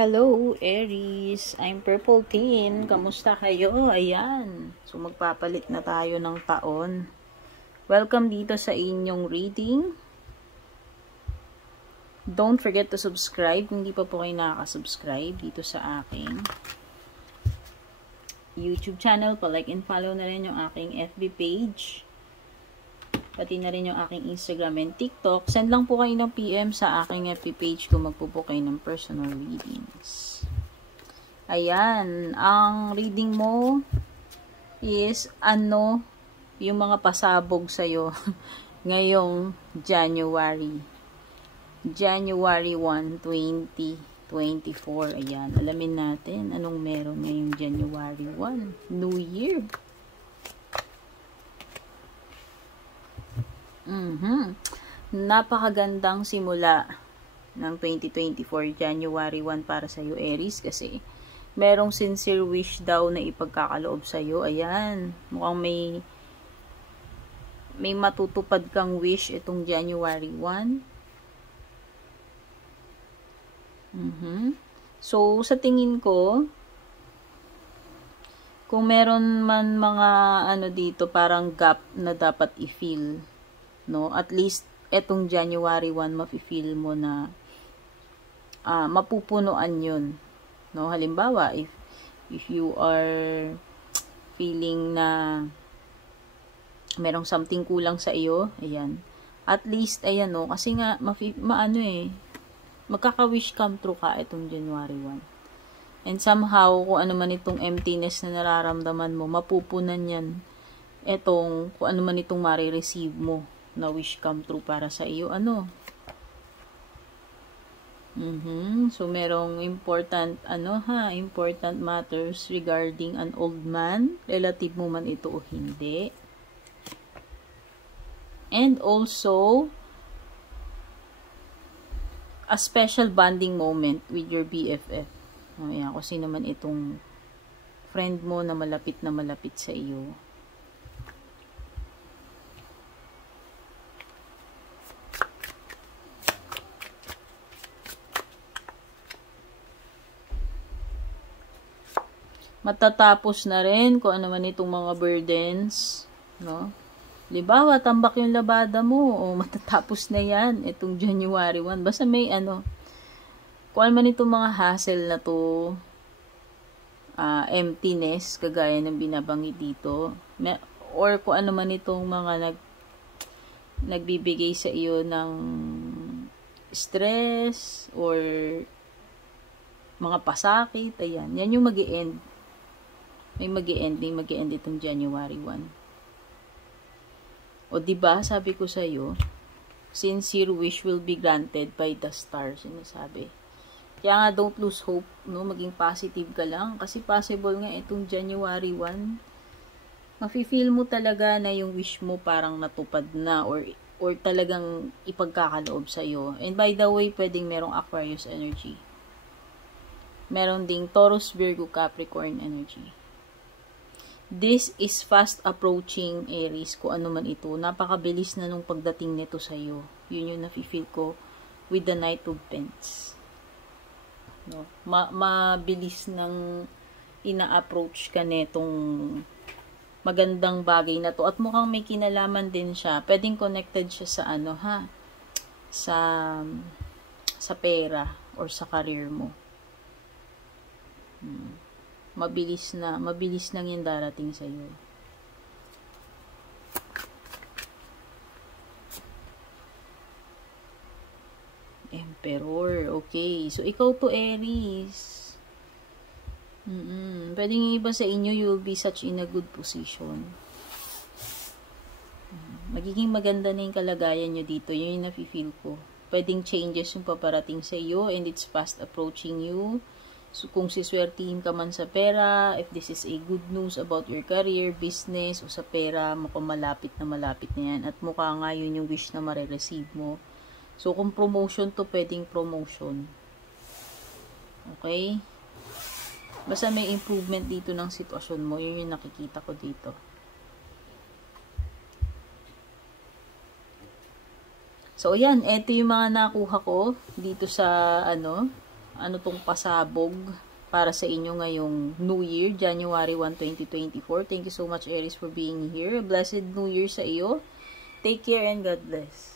Hello, Aries. I'm Purple Teen. Kamusta kayo? Ayan. So, magpapalit na tayo ng taon. Welcome dito sa inyong reading. Don't forget to subscribe kung hindi pa po kayo nakaka-subscribe dito sa aking YouTube channel. Pa-like and follow na rin yung aking FB page. Pati na rin yung aking Instagram and TikTok. Send lang po kayo ng PM sa aking FB page kung magpupo kayo ng personal readings. Ayan. Ang reading mo is ano yung mga pasabog sa'yo ngayong January 1, 2024. Ayan. Alamin natin anong meron ngayong January 1. New Year. Napakagandang simula ng 2024 January 1 para sa iyo, Aries, kasi merong sincere wish daw na ipagkakaloob sa iyo. Ayan, mukhang may matutupad kang wish itong January 1. So, sa tingin ko, kung meron man mga ano dito, parang gap na dapat i-fill, no? At least etong January 1 mafi-feel mo na mapupunuan yun, no? Halimbawa, if you are feeling na merong something kulang sa iyo, ayan, at least ayan, no, kasi nga magkaka-wish come true ka itong January 1. And somehow, kung ano man itong emptiness na nararamdaman mo, mapupunan yan kung ano man itong marireceive mo na wish come true para sa iyo, So, merong important, important matters regarding an old man, relative mo man ito o hindi. And also, a special bonding moment with your BFF. Ayan, kung sino man itong friend mo na malapit sa iyo. Matatapos na rin kung ano man itong mga burdens, no? Halimbawa, tambak yung labada mo, o matatapos na yan itong January 1. Basta may kung ano man itong mga hassle na to, emptiness, kagaya ng binabanggit dito, or kung ano man itong mga nagbibigay sa iyo ng stress, or mga pasakit, ayan, yan yung mag-i-end. May mag-i-end itong January 1. O diba, sabi ko sa iyo, sincere wish will be granted by the stars, sinasabi. Kaya nga, don't lose hope, no? Maging positive ka lang, kasi possible nga itong January 1, mafe-feel mo talaga na yung wish mo parang natupad na, or talagang ipagkakaloob sa iyo. And by the way, pwedeng merong Aquarius energy. Meron ding Taurus, Virgo, Capricorn energy. This is fast approaching, Aries, kung ano man ito. Napakabilis na nung pagdating nito sa iyo. Yun yung nafe-feel ko with the Knight of Pentacles. No? Mabilis nang ina-approach ka netong magandang bagay na to. At mukhang may kinalaman din siya. Pwedeng connected siya sa sa pera or sa career mo. Mabilis nang yung darating sa iyo. Emperor. Okay. So, ikaw to, Aries. Pwedeng yung iba sa inyo, you will be such in a good position. Magiging maganda na yung kalagayan nyo dito. Yun yung nafe-feel ko. Pwedeng changes yung paparating sa iyo, and it's fast approaching you. So, kung siswertihin ka man sa pera, if this is a good news about your career, business, o sa pera, mukhang malapit na yan. At mukha nga yun yung wish na marireceive mo. So, kung promotion to, pwedeng promotion. Okay? Basta may improvement dito ng sitwasyon mo. Yun yung nakikita ko dito. So, yan. Ito yung mga nakuha ko dito sa, ano tong pasabog para sa inyo ngayong New Year, January 1, 2024. Thank you so much, Aries, for being here. Blessed New Year sa iyo. Take care and God bless.